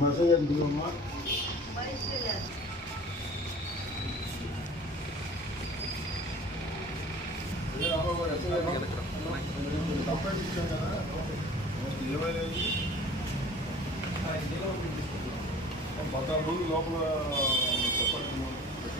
మసయ్య దిగమ్మా complaint ఇచ్చాం కదా ఏమైంది పద్నాలుగు రోజులు లోపల చెప్పండి పద్నాలుగు రోజులు అయిపోయింది నేను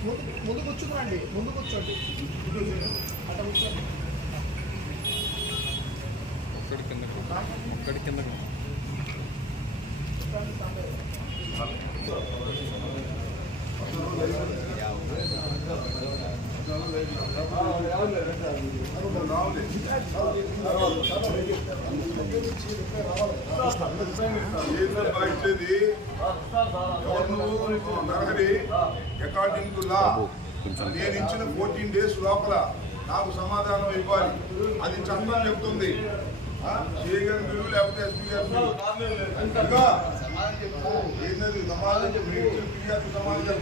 ముందు ముందు కూర్చుకోండి ముందు కూర్చోండి అట్లా కూర్చోండి ఒక్కడి కింద ఒక్కడి కిందకు ఏంటబ్బా నరహరి అకార్డింగ్ టు లా నేను ఇచ్చిన ఫోర్టీన్ డేస్ లోపల నాకు సమాధానం ఇవ్వాలి. అది చట్టం చెప్తుంది. ఆ? బిల్లు లేకపోతే ఎస్పీ ఏంటది? సమాధానం చెప్పి. సమాధానం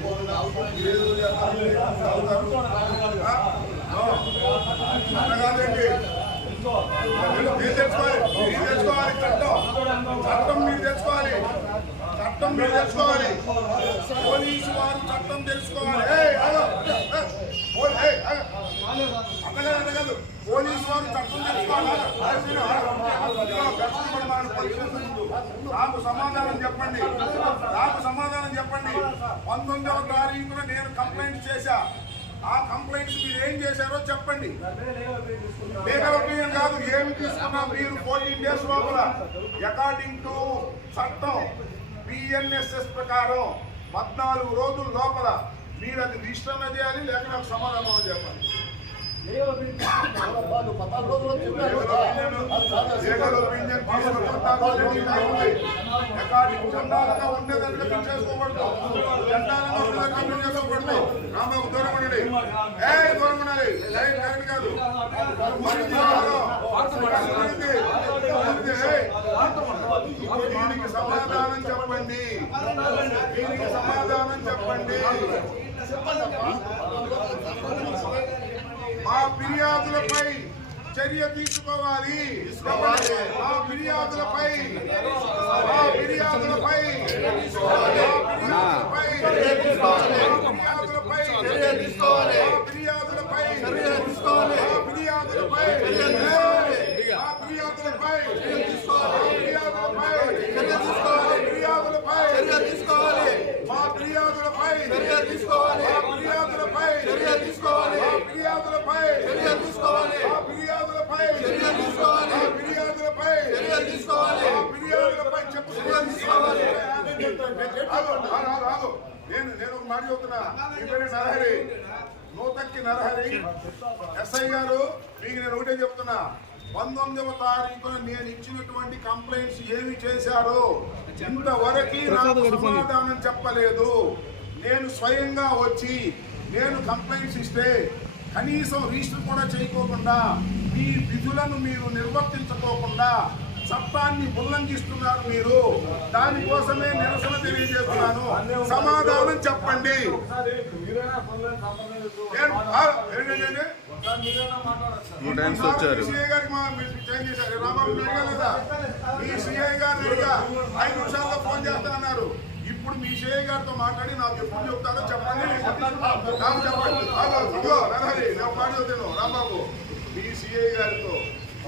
మీరు తెచ్చుకోవాలి మీరు తెచ్చుకోవాలి చట్టం. చట్టం మీరు తెచ్చుకోవాలి చట్టం మీరు పోలీసు వారు చట్టం తెలుసుకోవాలి. ఏయ్, ఆగు. అక్కడే అడగదు. పోలీసు వారు చట్టం తెలుసుకోవాలి. నాకు సమాధానం చెప్పండి. నాకు సమాధానం చెప్పండి. పంతొమ్మిదవ తారీఖున నేను కంప్లైంట్ చేశా. ఆ కంప్లైంట్స్ మీరు ఏం చేశారో చెప్పండి. లీగల్ ఒపీనియన్ కాదు ఏమి తీసుకున్నా మీరు? ఫోర్టీన్ డేస్ లోపల. అకార్డింగ్ టు చట్టం. బిఎన్ఎస్ఎస్ ప్రకారం పద్నాలుగు రోజుల లోపల మీరు అది రిజిస్టర్ చేయాలి లేక నాకు సమాధానం చెప్పాలి. చండాలంగా ఉండేదంటే చేసుకోకూడదు. చండాలంగా ఉండేదంటే చేసుకోకూడదు. రామబాబు దూరం ఉండండి. ఏ దూరం ఉండాలి ఏ కరెక్ట్ కాదు. మరి దూరం. ఉంది. ఉంది. ఏయ్. ఇప్పుడు దీనికి సమాధానం చెప్పండి దీనికి సమాధానం చెప్పండి మా ఫిర్యాదులపై చర్య తీసుకోవాలి. మా ఫిర్యాదులపై మా ఫిర్యాదులపై మా ఫిర్యాదులపై చర్య తీసుకోవాలి ఫిర్యాదులపై చర్య తీసుకోవాలి ఫిర్యాదులపై మా ఫిర్యాదులపై చర్య తీసుకోవాలి ఫిర్యాదులపై చర్య తీసుకోవాలి మా ఫిర్యాదులపై చర్య తీసుకోవాలి మా ఫిర్యాదులపై చర్య తీసుకోవాలి మా ఫిర్యాదులపై చర్య తీసుకోవాలి మా ఫిర్యాదులపై చర్య తీసుకోవాలి మా ఫిర్యాదులపై చర్య తీసుకోవాలి. ఫిర్యాదులపై చెప్పు. నేను నేను ఒక మాట చెబుతున్నా. నరహరి. నూతక్కి నరహరి. ఎస్ఐ గారు మీకు నేను ఒకటే చెప్తున్నా. పంతొమ్మిదవ తారీఖున నేను ఇచ్చినటువంటి కంప్లైంట్స్ ఏమి చేశారో ఇంతవరకు నాకు సమాధానం చెప్పలేదు. నేను స్వయంగా వచ్చి నేను కంప్లైంట్స్ ఇస్తే కనీసం రిజిస్టర్ కూడా చేయకోకుండా మీ విధులను మీరు నిర్వర్తించుకోకుండా చట్టాన్ని ఉల్లంఘిస్తున్నారు మీరు. దానికోసమే నిరసన తెలియజేస్తున్నాను. సమాధానం చెప్పండి. మీ సీఐ గారు ఐదు నిమిషాల్లో ఫోన్ చేస్తా అన్నారు. ఇప్పుడు మీ సీఐ గారితో మాట్లాడి నాకు ఎప్పుడు చెప్తారో చెప్పండి. నాకు చెప్పండి. రాంబాబు మీ సిఐ గారితో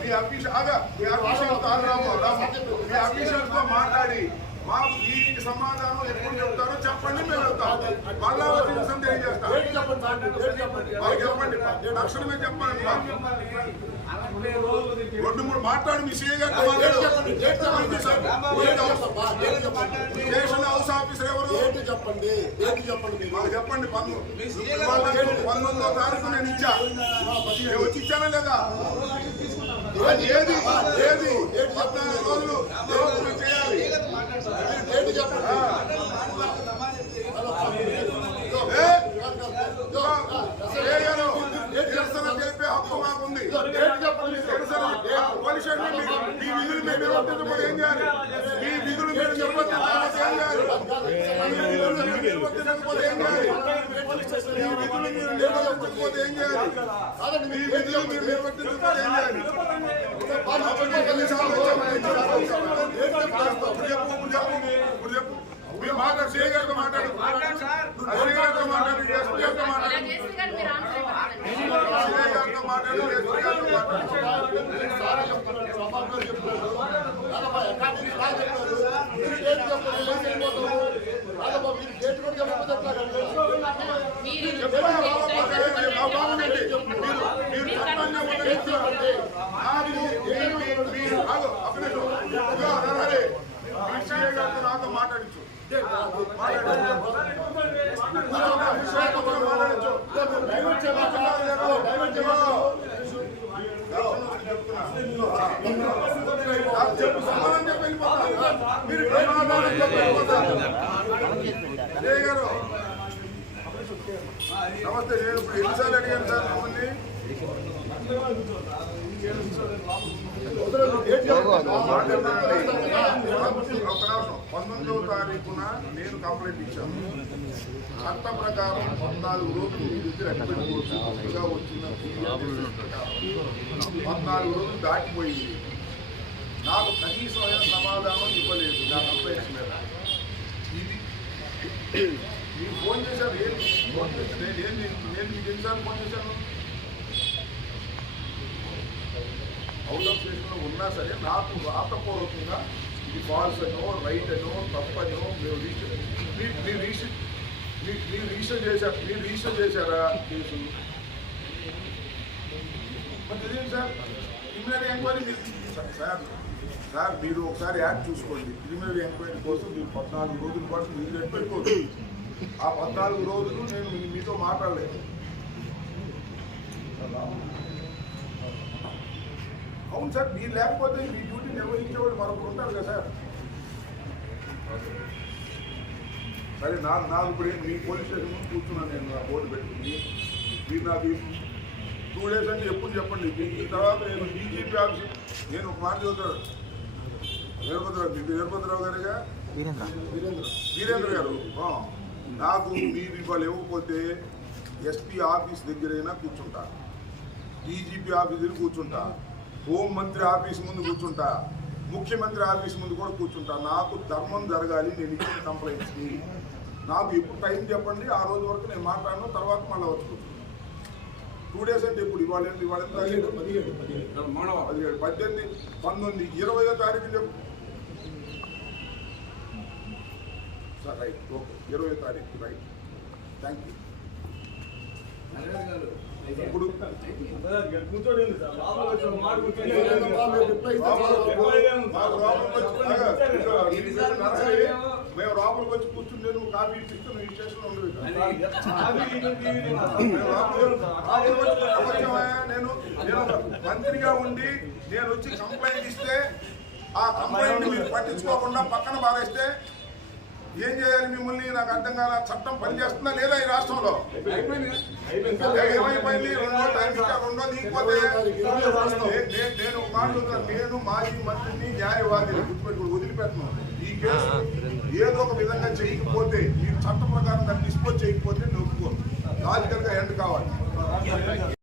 మీ అఫీషియల్ ఆగా మీ అఫీషియల్తో రాము రాము. మీ అఫీషియల్తో మాట్లాడి మాకు దీనికి సమాధానం ఎప్పుడు చెప్తారో చెప్పండి మేము చెప్తాం మళ్ళా వచ్చి నిమిషం తెలియజేస్తాం. వాళ్ళకి చెప్పండి తక్షణమే చెప్పండి రెండు మూడు మాట్లాడు మీ సీఏ గారితో మాట్లాడు స్టేషన్ హౌస్ ఆఫీసర్ ఎవరు? ఏంటి చెప్పండి? ఏంటి చెప్పండి మీరు మాకు చెప్పండి పన్ను. వాళ్ళకి పంతొమ్మిదో తారీఖు నేను ఇచ్చా. నేను వచ్చి ఇచ్చానా లేదా? ఏది? ఏది? ఏది పద్నాలుగు రోజులు దేవుడు చేయాలి. ఏంటి చెప్పండి మీ విధులు మీరు నిర్వర్తించకపోతే ఏం చేయాలి? మీ విధులు మీరు నిర్వర్తించకపోతే ఏం చేయాలి? మీ విధులు నిర్వర్తించకపోతే ఏం చేయాలి? మీ విధులు మీరు నిర్వర్తించకపోతే ఏం చేయాలి కాదండి మీ మీరు ఏంటి విధులు మీరు నిర్వర్తించకపోతే ఏం చేయాలి చెప్పండి ఇప్పుడు చెప్పు ఇప్పుడు చెప్పు ఇప్పుడు చెప్పు మీరు మాట్లాడు సే గారితో మాట్లాడు సే గారితో మాట్లాడు ఎస్పీ గారితో మాట్లాడు జేసీ గారు మీరు ఆన్సర్ ఇవ్వాలి సే గారితో మాట్లాడు ఎస్పీ గారితో మాట్లాడు మీరు చెప్పండి బాబా, బాబా, బాగుందండి. మీరు మీరు చట్టాన్ని ఉల్లంఘిస్తున్నారు. నాకు మీ- మీ- మీరు ఆగు, ఒక్క నిమిషం. ఇదిగో, నరహరి, మీ సీఏ గారితో నాతో మాట్లాడించు మాట్లాడించు. మాట్లాడించు. నాకు చెప్పు, చెప్పి మీరు గారు నమస్తే నేను ఇప్పుడు ఎన్నిసార్లు అడిగాను సార్ మమ్మల్ని ఒక నిమిషం. తారీఖున నేను కంప్లైంట్ ఇచ్చాను. చట్ట ప్రకారం పద్నాలుగు రోజులు మీ దగ్గర పెట్టుకోవచ్చు వచ్చిన పద్నాలుగు రోజులు దాటిపోయింది. నాకు కనీసమైన సమాధానం ఇవ్వలేదు నా కంప్లైంట్స్ మీద. ఇది మీరు ఫోన్ చేశారు ఏం ఫోన్ చేశారు? నేను ఏంటి నేను మీకు ఎన్నిసార్లు ఫోన్ చేశాను? అవుట్ ఆఫ్ స్టేషన్లో ఉన్నా సరే నాకు రాతపూర్వకంగా ఇది ఫాల్స్ అనో రైట్ అనో తప్పనో మేము రిజిస్టర్ మీ- మీరు రిజిస్టర్ మీరు రిజిస్టర్ చేశారు మీరు రిజిస్టర్ చేశారా కేసు మరి తెలియదు సార్ క్రిమినల్ ఎంక్వైరీ మీరు సార్, సార్ సార్ మీరు ఒకసారి యాడ్ చూసుకోండి. క్రిమినల్ ఎంక్వైరీ కోసం మీరు పద్నాలుగు రోజుల పాటు మీరు పెట్టుకోవచ్చు ఆ పద్నాలుగు రోజులు నేను మీతో మాట్లాడలేదు. అవును సార్ మీరు లేకపోతే మీ డ్యూటీ నిర్వహించేవాడు మరొకరు ఉంటారు కదా సార్. సరే నాకు నాకు ఇప్పుడు మీ పోలీస్ స్టేషన్ ముందు కూర్చున్నాను నేను ఆ బోర్డు పెట్టుకుని. మీరు నాకు టూ డేస్ అంటే ఎప్పుడు చెప్పండి? మీ- ఈ తర్వాత నేను డీజీపీ ఆఫీస్ నేను ఒక మాట చదువుతాడు వీరభద్రరావు మీకు వీరభద్రరావు గారిగా? వీరేంద్ర. గారు. నాకు మీరు ఇవాళ ఇవ్వకపోతే ఎస్పీ ఆఫీస్ దగ్గరైనా కూర్చుంటా. డీజీపీ ఆఫీస్ దగ్గర కూర్చుంటా. హోం మంత్రి ఆఫీస్ ముందు కూర్చుంటా. ముఖ్యమంత్రి ఆఫీస్ ముందు కూడా కూర్చుంటా. నాకు ధర్మం జరగాలి నేను ఇచ్చిన కంప్లైంట్స్కి నాకు ఎప్పుడు టైం చెప్పండి ఆ రోజు వరకు నేను మాట్లాడను తర్వాత మళ్ళీ వచ్చి టూ డేస్ అంటే ఇప్పుడు ఇవాళ ఏంటి? ఇవాళ ఎంత పదిహేడు పదిహేడు పద్దెనిమిది పంతొమ్మిది ఇరవయో తారీఖు చెప్పు. Sir right okay. ఇరవై తారీఖు రైట్. థ్యాంక్ యూ ఇప్పుడు మేము లోపలికి వచ్చి కూర్చుంటే నువ్వు కాఫీ ఇప్పిస్తే ఈ స్టేషన్లో ఉండదు నేను నేను మంత్రిగా ఉండి నేను వచ్చి కంప్లైంట్ ఇస్తే ఆ కంప్లైంట్ మీరు పట్టించుకోకుండా పక్కన బారేస్తే ఏం చేయాలి మిమ్మల్ని? నాకు అర్థం కాల చట్టం పనిచేస్తుందా లేదా ఈ రాష్ట్రంలో? ఏమైపోయింది? రెండో టైం ఇచ్చా రెండో దిగిపోతే నే- నే- నేను. నేను మాజీ మంత్రిని న్యాయవాదిని గుర్తుపెట్టుకుని వదిలిపెట్టను. ఈ కేసు ఏదో ఒక విధంగా చేయకపోతే మీరు చట్ట ప్రకారం దాన్ని డిస్పోజ్ చేయకపోతే నేను ఒప్పుకోను లాజికల్గా ఎండ్ కావాలి.